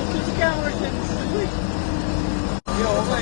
उसी क्या ये होगा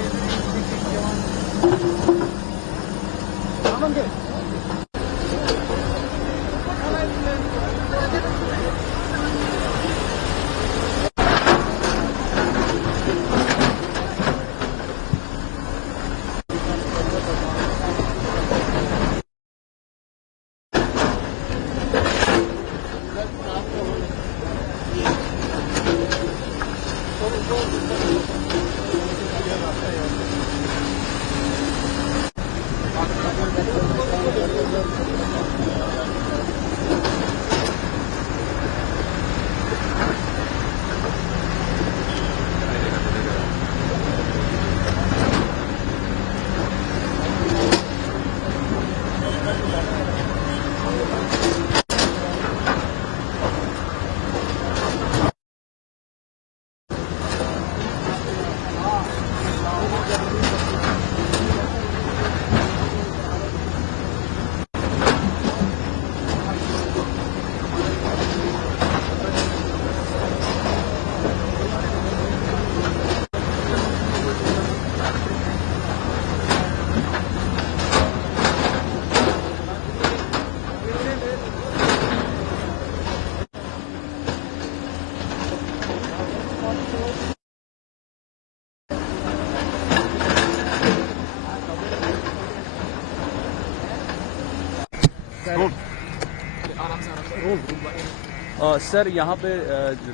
सर यहाँ पे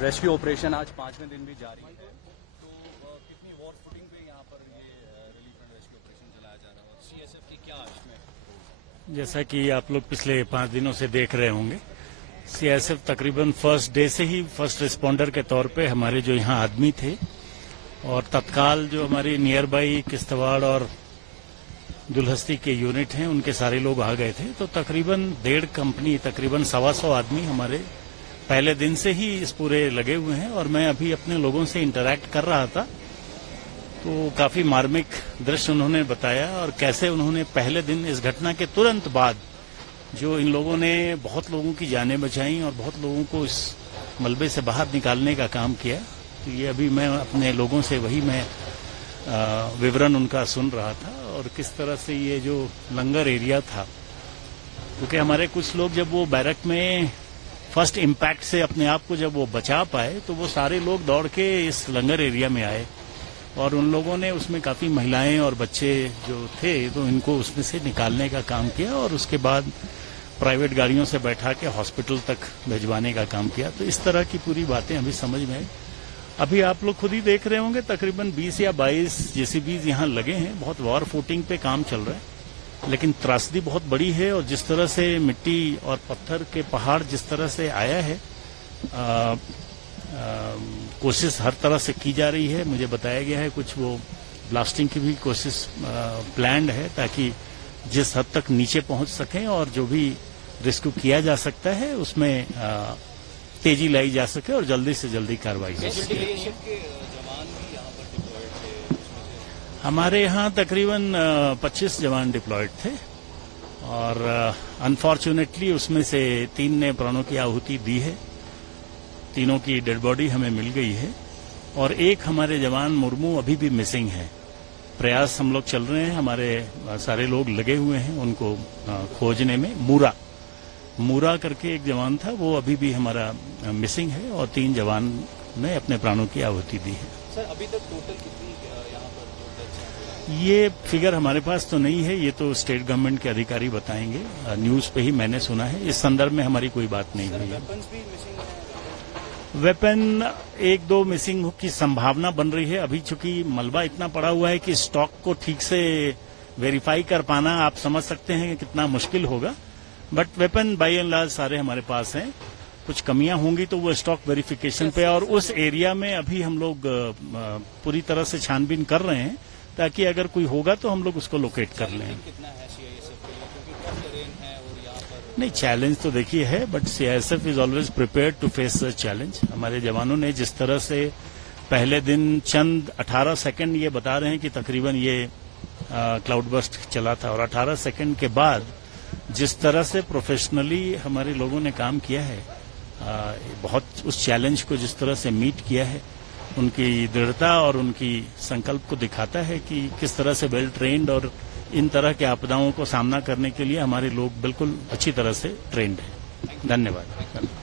रेस्क्यू ऑपरेशन आज 5वें दिन भी जारी है, तो कितनी वॉर फुटिंग पे यहाँ पर ये रिलीफ एंड रेस्क्यू ऑपरेशन चलाया जा रहा है और सीएसएफ की क्या इसमें? जैसा कि आप लोग पिछले 5 दिनों से देख रहे होंगे, सीएसएफ तकरीबन फर्स्ट डे से ही फर्स्ट रिस्पॉन्डर के तौर पे हमारे जो यहाँ आदमी थे और तत्काल जो हमारी नियर बाई किश्तवाड़ और दुल्हस्ती के यूनिट हैं उनके सारे लोग आ गए थे। तो तकरीबन 1.5 कंपनी, तकरीबन 125 आदमी हमारे पहले दिन से ही इस पूरे लगे हुए हैं। और मैं अभी अपने लोगों से इंटरैक्ट कर रहा था तो काफी मार्मिक दृश्य उन्होंने बताया और कैसे उन्होंने पहले दिन इस घटना के तुरंत बाद जो इन लोगों ने बहुत लोगों की जानें बचाई और बहुत लोगों को इस मलबे से बाहर निकालने का काम किया। तो ये अभी मैं अपने लोगों से वही मैं विवरण उनका सुन रहा था और किस तरह से ये जो लंगर एरिया था, क्योंकि हमारे कुछ लोग जब वो बैरक में फर्स्ट इम्पैक्ट से अपने आप को जब वो बचा पाए तो वो सारे लोग दौड़ के इस लंगर एरिया में आए और उन लोगों ने उसमें काफी महिलाएं और बच्चे जो थे तो इनको उसमें से निकालने का काम किया और उसके बाद प्राइवेट गाड़ियों से बैठा के हॉस्पिटल तक भिजवाने का काम किया। तो इस तरह की पूरी बातें अभी समझ में आई। अभी आप लोग खुद ही देख रहे होंगे तकरीबन 20 या 22 जेसीबीज यहाँ लगे हैं। बहुत वॉर फुटिंग पे काम चल रहा है, लेकिन त्रासदी बहुत बड़ी है और जिस तरह से मिट्टी और पत्थर के पहाड़ जिस तरह से आया है, कोशिश हर तरह से की जा रही है। मुझे बताया गया है कुछ वो ब्लास्टिंग की भी कोशिश प्लान्ड है ताकि जिस हद तक नीचे पहुंच सकें और जो भी रेस्क्यू किया जा सकता है उसमें तेजी लाई जा सके और जल्दी से जल्दी कार्रवाई हो सके। हमारे यहाँ तकरीबन 25 जवान डिप्लॉयड थे और अनफॉर्चुनेटली उसमें से 3 ने प्राणों की आहुति दी है। तीनों की डेड बॉडी हमें मिल गई है और एक हमारे जवान मुर्मू अभी भी मिसिंग है। प्रयास हम लोग चल रहे हैं, हमारे सारे लोग लगे हुए हैं उनको खोजने में। मूरा करके एक जवान था, वो अभी भी हमारा मिसिंग है और 3 जवान ने अपने प्राणों की आहुति दी है। सर अभी तक टोटल कितनी यहाँ पर ये फिगर हमारे पास तो नहीं है, ये तो स्टेट गवर्नमेंट के अधिकारी बताएंगे। न्यूज पे ही मैंने सुना है, इस संदर्भ में हमारी कोई बात नहीं हुई है। वेपन 1-2 मिसिंग की संभावना बन रही है। अभी चूंकि मलबा इतना पड़ा हुआ है कि स्टॉक को ठीक से वेरीफाई कर पाना आप समझ सकते हैं कितना मुश्किल होगा। But weapon bye and large सारे हमारे पास हैं। कुछ कमियां होंगी तो वो स्टॉक वेरिफिकेशन पे और उस एरिया में अभी हम लोग पूरी तरह से छानबीन कर रहे हैं ताकि अगर कोई होगा तो हम लोग उसको लोकेट कर लें। नहीं, चैलेंज तो देखिए है, but CISF is always prepared to face challenge. हमारे जवानों ने जिस तरह से पहले दिन चंद 18 सेकंड ये बता रहे हैं कि तकरीबन ये क्लाउड बस्ट चला था और 18 सेकंड के बाद जिस तरह से प्रोफेशनली हमारे लोगों ने काम किया है, बहुत उस चैलेंज को जिस तरह से मीट किया है, उनकी दृढ़ता और उनकी संकल्प को दिखाता है कि किस तरह से वेल ट्रेन्ड और इन तरह के आपदाओं को सामना करने के लिए हमारे लोग बिल्कुल अच्छी तरह से ट्रेंड हैं। धन्यवाद।